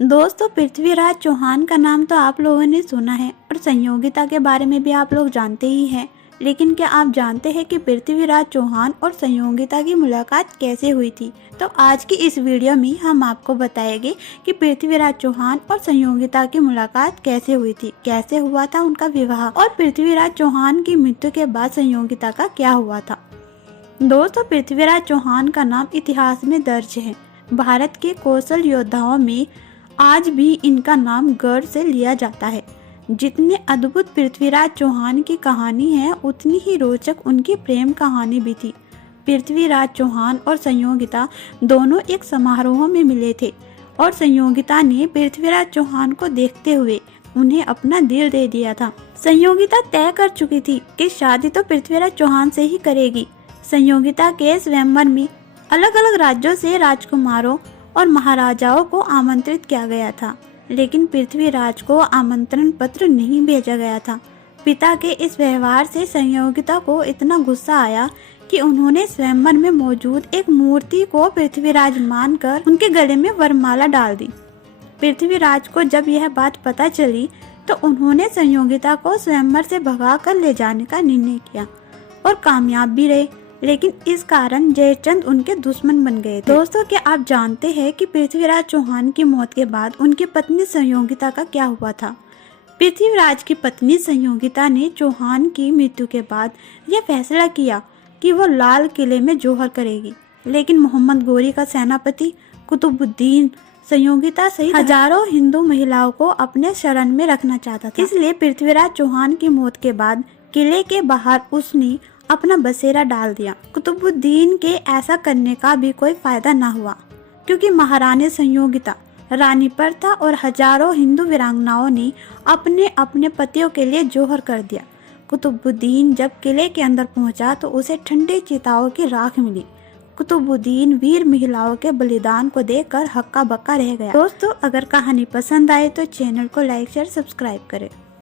दोस्तों, पृथ्वीराज चौहान का नाम तो आप लोगों ने सुना है और संयोगिता के बारे में भी आप लोग जानते ही हैं। लेकिन क्या आप जानते हैं कि पृथ्वीराज चौहान और संयोगिता की मुलाकात कैसे हुई थी? तो आज की इस वीडियो में हम आपको बताएंगे कि पृथ्वीराज चौहान और संयोगिता की मुलाकात कैसे हुई थी, कैसे हुआ था उनका विवाह और पृथ्वीराज चौहान की मृत्यु के बाद संयोगिता का क्या हुआ था। दोस्तों, पृथ्वीराज चौहान का नाम इतिहास में दर्ज है। भारत के कौशल योद्धाओं में आज भी इनका नाम गर्व से लिया जाता है। जितने अद्भुत पृथ्वीराज चौहान की कहानी है, उतनी ही रोचक उनकी प्रेम कहानी भी थी। पृथ्वीराज चौहान और संयोगिता दोनों एक समारोह में मिले थे और संयोगिता ने पृथ्वीराज चौहान को देखते हुए उन्हें अपना दिल दे दिया था। संयोगिता तय कर चुकी थी कि शादी तो पृथ्वीराज चौहान से ही करेगी। संयोगिता के स्वयंवर में अलग अलग राज्यों से राजकुमारों और महाराजाओं को आमंत्रित किया गया था, लेकिन पृथ्वीराज को आमंत्रण पत्र नहीं भेजा गया था। पिता के इस व्यवहार से संयोगिता को इतना गुस्सा आया कि उन्होंने स्वयंवर में मौजूद एक मूर्ति को पृथ्वीराज मानकर उनके गले में वरमाला डाल दी। पृथ्वीराज को जब यह बात पता चली तो उन्होंने संयोगिता को स्वयंवर से भगा कर ले जाने का निर्णय किया और कामयाब भी रहे, लेकिन इस कारण जयचंद उनके दुश्मन बन गए थे। दोस्तों, क्या आप जानते हैं कि पृथ्वीराज चौहान की मौत के बाद उनकी पत्नी संयोगिता का क्या हुआ था? पृथ्वीराज की पत्नी संयोगिता ने चौहान की मृत्यु के बाद यह फैसला किया कि वो लाल किले में जौहर करेगी, लेकिन मोहम्मद गोरी का सेनापति कुतुबुद्दीन संयोगिता सहित हजारों हिंदू महिलाओं को अपने शरण में रखना चाहता था। इसलिए पृथ्वीराज चौहान की मौत के बाद किले के बाहर उसने अपना बसेरा डाल दिया। कुतुबुद्दीन के ऐसा करने का भी कोई फायदा न हुआ, क्योंकि महारानी संयोगिता रानी पर था और हजारों हिंदू वीरांगनाओं ने अपने अपने पतियों के लिए जौहर कर दिया। कुतुबुद्दीन जब किले के अंदर पहुंचा तो उसे ठंडी चिताओं की राख मिली। कुतुबुद्दीन वीर महिलाओं के बलिदान को देखकर हक्का बक्का रह गया। दोस्तों, अगर कहानी पसंद आए तो चैनल को लाइक शेयर सब्सक्राइब करें।